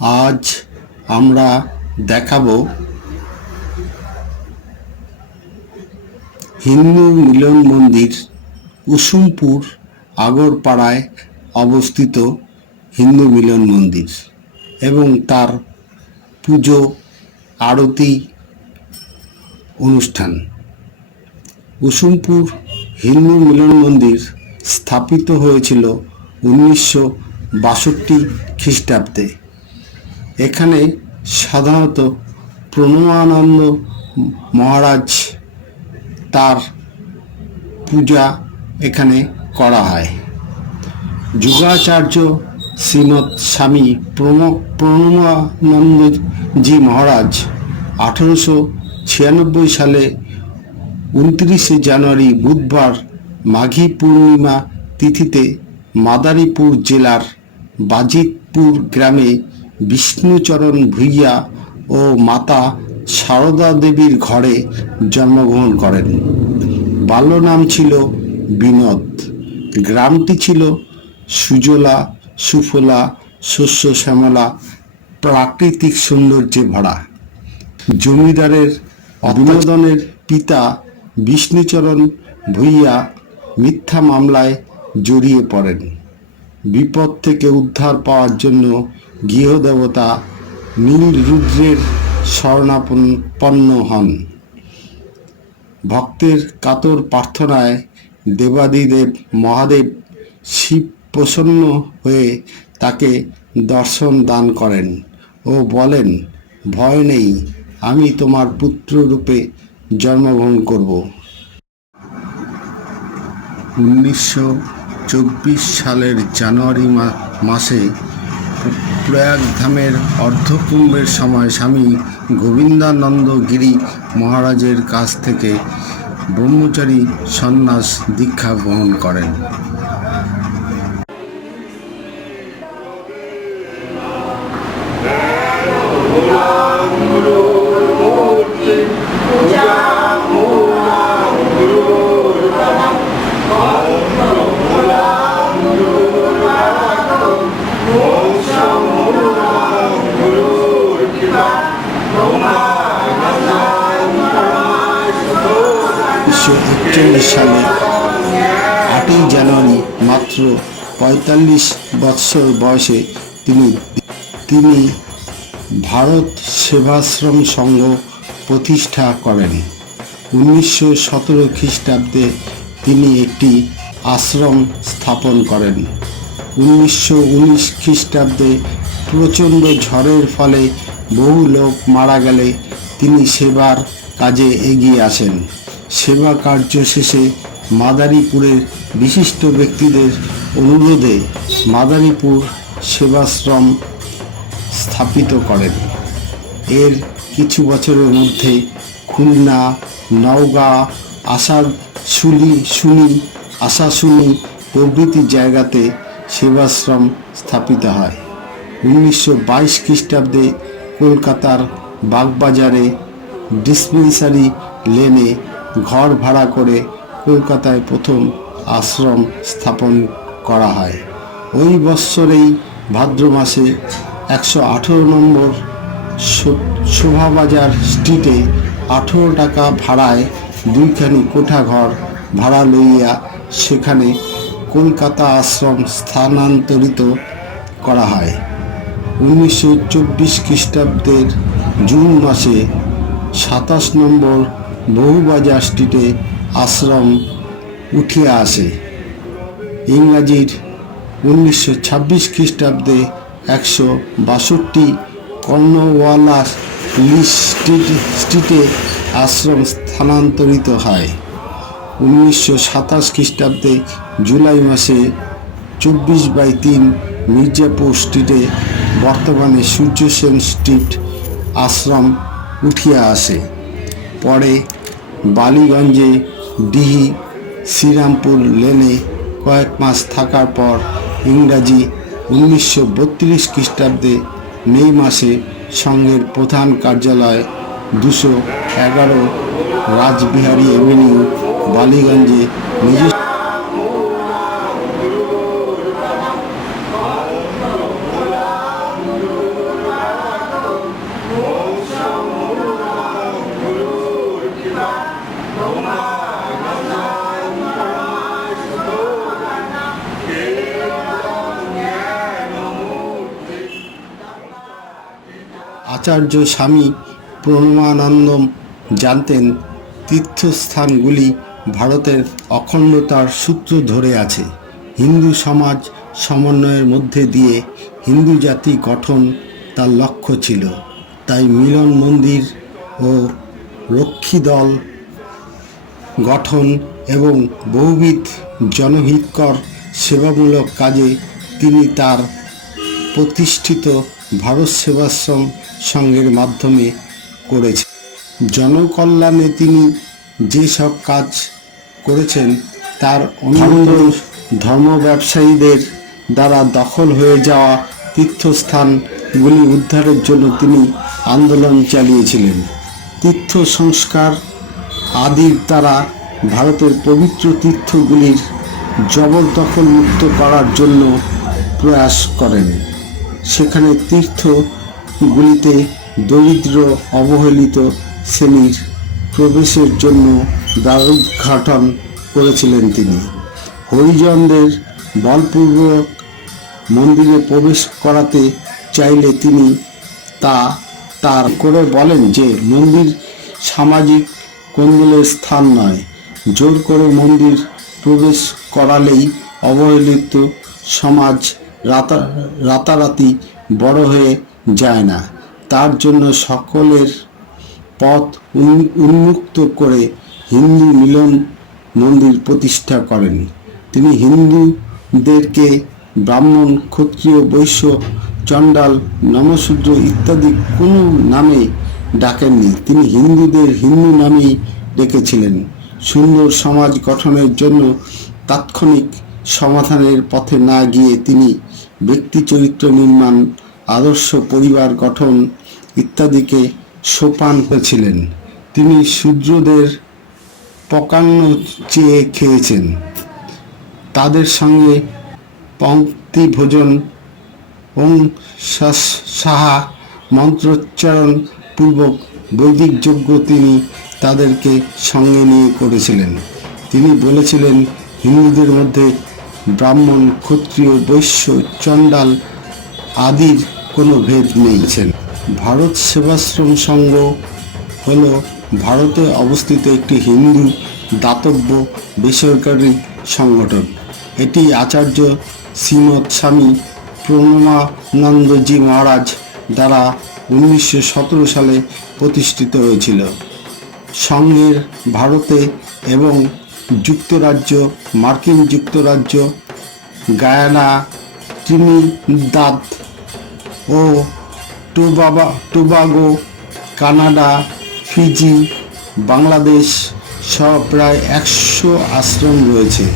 আজ আমরা দেখাবো হিন্দু মিলন মন্দির, কুসুমপুর আগরপাড়ায় অবস্থিত হিন্দু মিলন মন্দির এবং তার পুজো আরতি অনুষ্ঠান। কুসুমপুর হিন্দু মিলন মন্দির স্থাপিত হয়েছিল 1962 খ্রিস্টাব্দে। এখানে সাধারণত প্রণবানন্দ মহারাজ তার পূজা এখানে করা হয়। যুগাচার্য শ্রীমৎ স্বামী প্রণবানন্দজি মহারাজ 1896 সালে 29শে জানুয়ারি বুধবার মাঘী পূর্ণিমা তিথিতে মাদারীপুর জেলার বাজিতপুর গ্রামে বিষ্ণুচরণ ভূঁইয়া ও মাতা সারদা দেবীর ঘরে জন্মগ্রহণ করেন। বাল্য নাম ছিল বিনোদ। গ্রামটি ছিল সুজলা সুফলা শস্য শ্যামলা প্রাকৃতিক সৌন্দর্যে ভরা। জমিদারের বিনোদনের পিতা বিষ্ণুচরণ ভূঁইয়া মিথ্যা মামলায় জড়িয়ে পড়েন। বিপদ থেকে উদ্ধার পাওয়ার জন্য গৃহদেবতা নীলরুদ্রের শরণাপন্ন হন। ভক্তের কাতর প্রার্থনায় দেবাদিদেব মহাদেব শিব প্রসন্ন হয়ে তাকে দর্শন দান করেন ও বলেন, ভয় নেই, আমি তোমার পুত্র রূপে জন্মগ্রহণ করব। 1924 সালের জানুয়ারি মাসে প্রয়াগধামের অর্ধকুম্ভের সময় স্বামী গোবিন্দানন্দ গিরি মহারাজের কাছ থেকে ব্রহ্মচারী সন্ন্যাস দীক্ষা গ্রহণ করেন। সালে 8ই জানুয়ারি মাত্র 45 বৎসর বয়সে তিনি ভারত সেবাশ্রম সংঘ প্রতিষ্ঠা করেন। 1917 খ্রিস্টাব্দে তিনি একটি আশ্রম স্থাপন করেন। 1919 খ্রিস্টাব্দে প্রচণ্ড ঝড়ের ফলে বহু লোক মারা গেলে তিনি সেবার কাজে এগিয়ে আসেন। সেবা কার্য শেষে মাদারীপুরের বিশিষ্ট ব্যক্তিদের অনুরোধে মাদারীপুর সেবাশ্রম স্থাপিত করেন। এর কিছু বছরের মধ্যে খুলনা, নওগাঁ, আশাশুনি প্রভৃতি জায়গাতে সেবাশ্রম স্থাপিত হয়। 1922 খ্রিস্টাব্দে কলকাতার বাগবাজারে ডিসপেন্সারি লেনে ঘর ভাড়া করে কলকাতায় প্রথম আশ্রম স্থাপন করা হয়। ওই বৎসরেই ভাদ্র মাসে 118 নম্বর শোভাবাজার স্ট্রিটে 18 টাকা ভাড়ায় দুইখানি কোঠা ঘর ভাড়া লইয়া সেখানে কলকাতা আশ্রম স্থানান্তরিত করা হয়। 1924 খ্রিস্টাব্দের জুন মাসে 27 নম্বর বহুবাজার স্ট্রিটে আশ্রম উঠিয়া আসে। ইংরাজির 1926 খ্রিস্টাব্দে 162 কর্নওয়ালা লিস স্ট্রিটে আশ্রম স্থানান্তরিত হয়। 1927 খ্রিস্টাব্দে জুলাই মাসে 24/3 মির্জাপুর স্ট্রিটে বর্তমানে সূর্য সেন স্ট্রিট আশ্রম উঠিয়া আসে। পরে বালিগঞ্জে ডিহি শ্রীরামপুর লেনে কয়েক মাস থাকার পর ইংরাজি 1932 খ্রিস্টাব্দে মে মাসে সংঘের প্রধান কার্যালয় 211 রাসবিহারী এভিনিউ বালিগঞ্জে নিজস্ব আচার্য স্বামী প্রণমানন্দ জানতেন তীর্থস্থানগুলি ভারতের অখণ্ডতার সূত্র ধরে আছে। হিন্দু সমাজ সমন্বয়ের মধ্যে দিয়ে হিন্দু জাতি গঠন তার লক্ষ্য ছিল। তাই মিলন মন্দির ও রক্ষী দল গঠন এবং বহুবিধ জনহিতকর সেবামূলক কাজে তিনি তার প্রতিষ্ঠিত ভারত সেবাশ্রম সংঘের মাধ্যমে করেছেন। জনকল্যাণে তিনি যেসব কাজ করেছেন তার অন্যান্য ধর্ম ব্যবসায়ীদের দ্বারা দখল হয়ে যাওয়া তীর্থস্থানগুলি উদ্ধারের জন্য তিনি আন্দোলন চালিয়েছিলেন। তীর্থ সংস্কার আদির দ্বারা ভারতের পবিত্র তীর্থগুলির জবরদখল মুক্ত করার জন্য প্রয়াস করেন। সেখানে তীর্থগুলিতে দরিদ্র অবহেলিত শ্রেণীর প্রবেশের জন্য দ্বারোদ্ঘাটন করেছিলেন তিনি। হরিজনদের বলপূর্বক মন্দিরে প্রবেশ করাতে চাইলে তিনি তার করে বলেন যে মন্দির সামাজিক কোন্দলের স্থান নয়, জোর করে মন্দির প্রবেশ করালেই অবহেলিত সমাজ রাতারাতি বড় হয়ে যায় না। তার জন্য সকলের পথ উন্মুক্ত করে হিন্দু মিলন মন্দির প্রতিষ্ঠা করেন। তিনি হিন্দুদেরকে ব্রাহ্মণ, ক্ষত্রিয়, বৈশ্য, চণ্ডাল, নমশূদ্র ইত্যাদি কোনো নামে ডাকেননি। তিনি হিন্দুদের হিন্দু নামেই ডেকেছিলেন। সুন্দর সমাজ গঠনের জন্য তাৎক্ষণিক সমাধানের পথে না গিয়ে তিনি ব্যক্তি চরিত্র নির্মাণ, আদর্শ পরিবার গঠন ইত্যাদিকে সোপান করেছিলেন। তিনি শূদ্রদের পকান্ন চেয়ে খেয়েছেন। তাদের সঙ্গে পঙ্ক্তি ভোজন, ওং সাহা মন্ত্রোচ্চারণ পূর্বক বৈদিক যজ্ঞ তিনি তাদেরকে সঙ্গে নিয়ে করেছিলেন। তিনি বলেছিলেন, হিন্দুদের মধ্যে ব্রাহ্মণ, ক্ষত্রিয়, বৈশ্য, চণ্ডাল আদির কোনো ভেদ নেই। ভারত সেবাশ্রম সংঘ হল ভারতে অবস্থিত একটি হিন্দু দাতব্য বেসরকারি সংগঠন। এটি আচার্য শ্রীমৎ স্বামী প্রণমানন্দজি মহারাজ দ্বারা 1917 সালে প্রতিষ্ঠিত হয়েছিল। সংঘের ভারতে এবং যুক্তরাজ্য, মার্কিন যুক্তরাজ্য, গায়ানা, ত্রিনিদাদ ও টোবাগো, কানাডা, ফিজি, বাংলাদেশ সহ প্রায় 100 আশ্রম রয়েছে।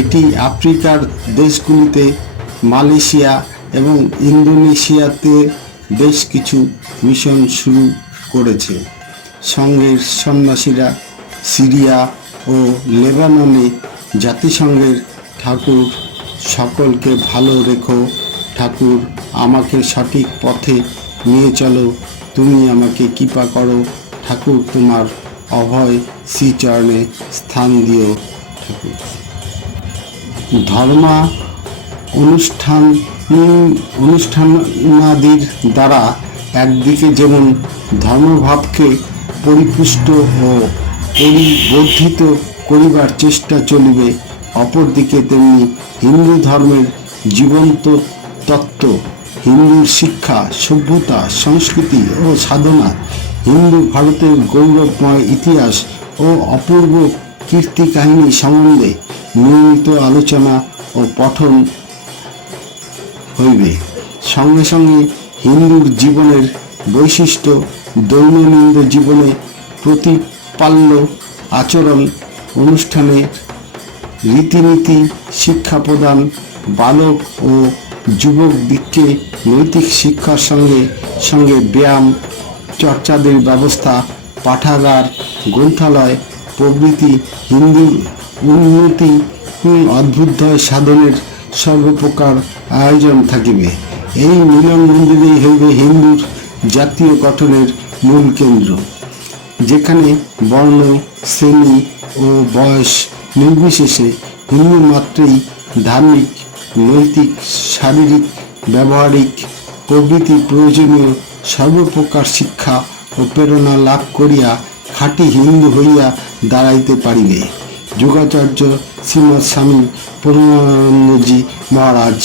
এটি আফ্রিকার দেশগুলিতে, মালয়েশিয়া এবং ইন্দোনেশিয়াতে বেশ কিছু মিশন শুরু করেছে। সংঘের সন্ন্যাসীরা সিরিয়া ও লেবাননে জাতিসংঘের ঠাকুর সকলকে ভালো রেখো, ঠাকুর আমাকে সঠিক পথে নিয়ে চলো, তুমি আমাকে কৃপা করো, ঠাকুর তোমার অভয় শ্রীচরণে স্থান দিও ঠাকুর। ধর্মা অনুষ্ঠানাদির দ্বারা একদিকে যেমন ধর্মভাবকে পরিপুষ্ট ও পরিবর্ধিত করিবার চেষ্টা চলিবে, অপরদিকে তেমনি হিন্দু ধর্মের জীবন্ত তত্ত্ব, হিন্দুর শিক্ষা, সভ্যতা, সংস্কৃতি ও সাধনা, হিন্দু ভারতের গৌরবময় ইতিহাস ও অপূর্ব কীর্তি কাহিনী সম্বন্ধে নিয়মিত আলোচনা ও পঠন হইবে। সঙ্গে সঙ্গে হিন্দুর জীবনের বৈশিষ্ট্য, দৈনন্দিন জীবনে প্রতিপাল্য আচরণ, অনুষ্ঠানের রীতিনীতি শিক্ষা প্রদান, বালক ও যুবক দিককে নৈতিক শিক্ষার সঙ্গে সঙ্গে ব্যায়াম চর্চাদের ব্যবস্থা, পাঠাগার, গ্রন্থালয় প্রভৃতি হিন্দুর উন্নতি অভ্যুদয় সাধনের সর্বপ্রকার আয়োজন থাকিবে। এই মিলন মন্দিরেই হইবে হিন্দুর জাতীয় গঠনের মূল কেন্দ্র, যেখানে বর্ণ, শ্রেণী ও বয়স নির্বিশেষে হিন্দু মাত্রেই ধার্মিক, নৈতিক, শারীরিক, ব্যবহারিক প্রভৃতি প্রয়োজনীয় সর্বপ্রকার শিক্ষা ও প্রেরণা লাভ করিয়া খাঁটি হিন্দু হইয়া দাঁড়াইতে পারিবে। যোগাচার্য শ্রীমৎ স্বামী পূর্ণানন্দজি মহারাজ।